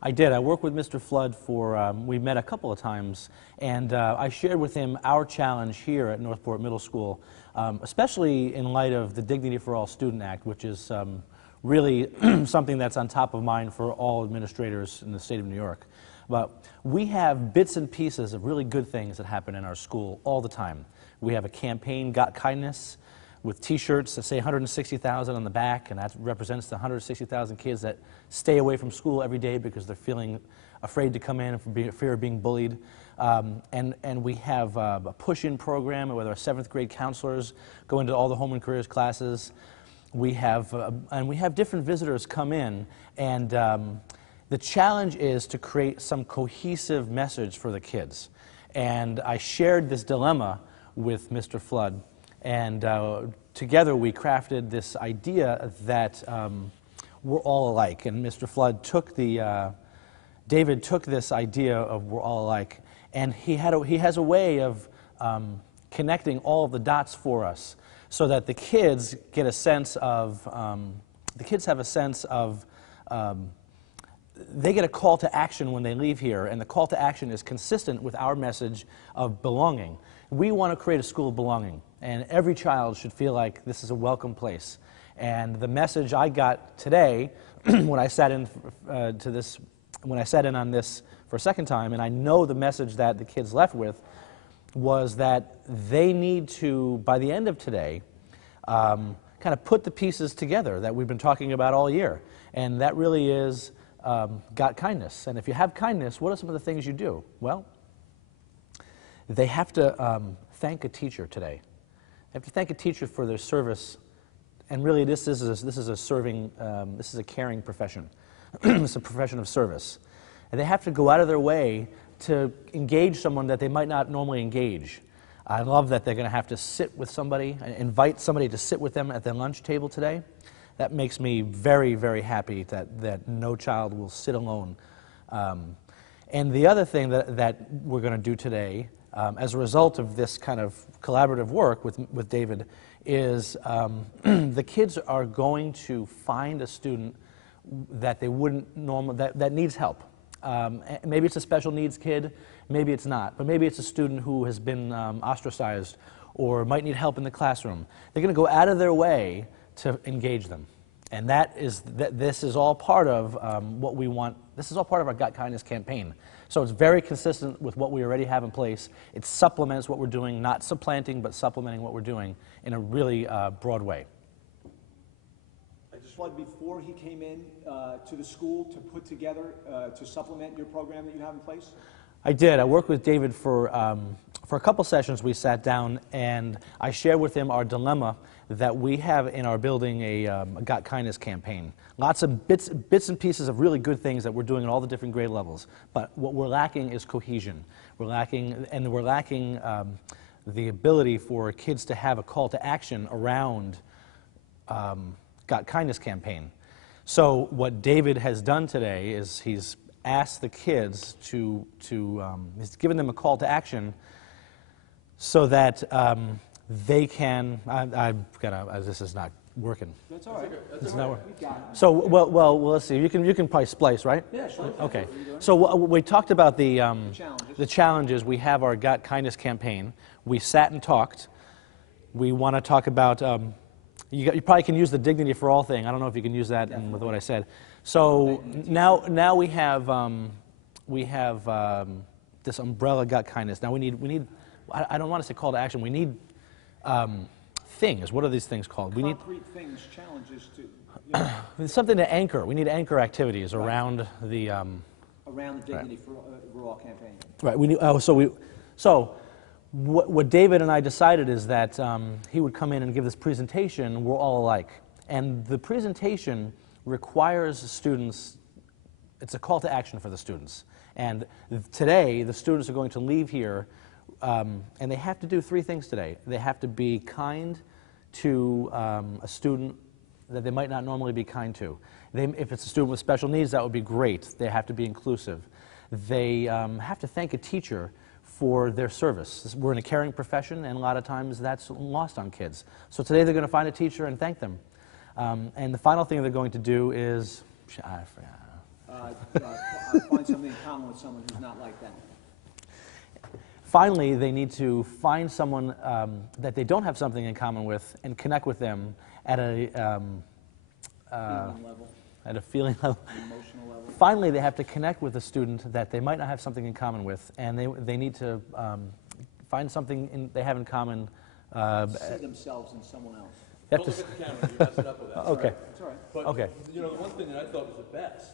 I did. I worked with Mr. Flood for, we met a couple of times, and I shared with him our challenge here at Northport Middle School, especially in light of the Dignity for All Student Act, which is really something that's on top of mind for all administrators in the state of New York. But we have bits and pieces of really good things that happen in our school all the time. We have a campaign, Got Kindness, with T-shirts that say 160,000 on the back, and that represents the 160,000 kids that stay away from school every day because they're feeling afraid to come in and for fear of being bullied. And we have a push-in program where our 7th grade counselors go into all the home and careers classes. We have different visitors come in, and the challenge is to create some cohesive message for the kids. And I shared this dilemma with Mr. Flood, and together we crafted this idea that we're all alike. And Mr. Flood took David took this idea of we're all alike, and he has a way of connecting all of the dots for us so that the kids get a sense of, they get a call to action when they leave here, and the call to action is consistent with our message of belonging. We want to create a school of belonging, and every child should feel like this is a welcome place. And the message I got today, when I sat in on this for a second time, and I know the message that the kids left with was that they need to, by the end of today, kind of put the pieces together that we've been talking about all year, and that really is got kindness. And if you have kindness, what are some of the things you do? Well, they have to thank a teacher today. They have to thank a teacher for their service, and really this is a caring profession. It's a profession of service. And they have to go out of their way to engage someone that they might not normally engage. I love that they're going to have to sit with somebody, invite somebody to sit with them at their lunch table today. That makes me very, very happy that no child will sit alone. And the other thing that we're going to do today, as a result of this kind of collaborative work with David, is the kids are going to find a student that they wouldn't normally, that needs help. Maybe it's a special needs kid, maybe it's not, but maybe it's a student who has been ostracized or might need help in the classroom. They're going to go out of their way to engage them. And this is all part of what we want. This is all part of our Got Kindness campaign. So it's very consistent with what we already have in place. It supplements what we're doing, not supplanting, but supplementing what we're doing in a really broad way. Flood, before he came in to the school to put together, to supplement your program that you have in place? I did. I worked with David for a couple sessions. We sat down and I shared with him our dilemma that we have in our building a Got Kindness campaign. Lots of bits and pieces of really good things that we're doing at all the different grade levels. But what we're lacking is cohesion. We're lacking the ability for kids to have a call to action around Got Kindness campaign. So what David has done today is he's asked the kids he's given them a call to action so that they can, this is not working. That's all right. It's not working. So, well, let's see. You can probably splice, right? Yeah, sure. Okay. So we talked about the challenges. We have our Got Kindness campaign. We sat and talked. We want to talk about, you probably can use the Dignity for All thing. I don't know if you can use that with what I said. So now we have this umbrella Got Kindness. Now we need. I don't want to say call to action. We need things. What are these things called? We need concrete things, challenges to. Something to anchor. We need anchor activities around the. Around the Dignity for All campaign. Right. We need. What David and I decided is that he would come in and give this presentation, We're All Alike. And the presentation requires the students, it's a call to action for the students. And today, the students are going to leave here, and they have to do 3 things today. They have to be kind to a student that they might not normally be kind to. If it's a student with special needs, that would be great. They have to be inclusive. They have to thank a teacher for their service. We're in a caring profession, and a lot of times that's lost on kids. So today they're going to find a teacher and thank them. And the final thing they're going to do is, I forgot. find something in common with someone who's not like them. Finally, they need to find someone that they don't have something in common with and connect with them at a Feeling level, at a feeling level. emotional level. Finally, they have to connect with a student that they might not have something in common with, and they need to find something they have in common. See themselves in someone else. Don't look at the camera, you mess it up with that. Okay. That's all right. But, Okay. you know, the one thing that I thought was the best,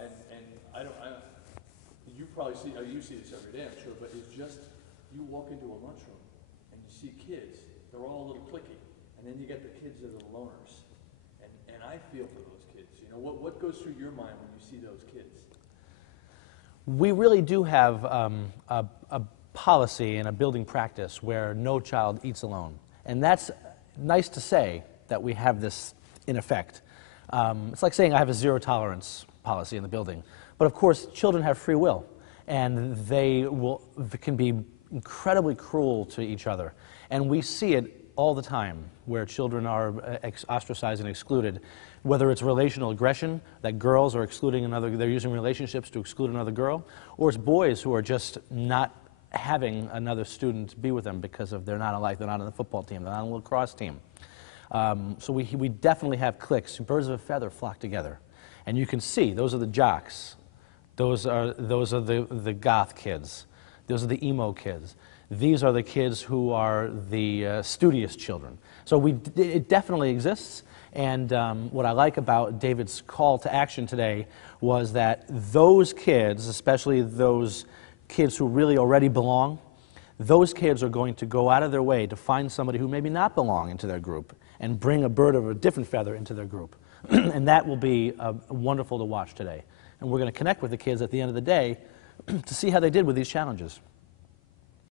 and I don't, you probably see, you see this every day, I'm sure, but it's just, you walk into a lunchroom and you see kids, they're all a little cliquey, and then you get the kids that are the loners. And I feel for those kids, you know, what goes through your mind when you see those kids? We really do have a policy and a building practice where no child eats alone. And that's nice to say that we have this in effect. It's like saying I have a zero tolerance policy in the building. But of course, children have free will, and they can be incredibly cruel to each other. And we see it all the time, where children are ostracized and excluded, whether it's relational aggression, that girls are excluding another, they're using relationships to exclude another girl, or it's boys who are just not having another student be with them because of they're not alike, they're not on the football team, they're not on the lacrosse team. So we definitely have cliques. Birds of a feather flock together. And you can see, those are the jocks, those are the goth kids, those are the emo kids. These are the kids who are the studious children. So it definitely exists, and what I like about David's call to action today was that those kids, especially those kids who really already belong, those kids are going to go out of their way to find somebody who maybe not belong into their group and bring a bird of a different feather into their group. And that will be wonderful to watch today. And we're going to connect with the kids at the end of the day to see how they did with these challenges.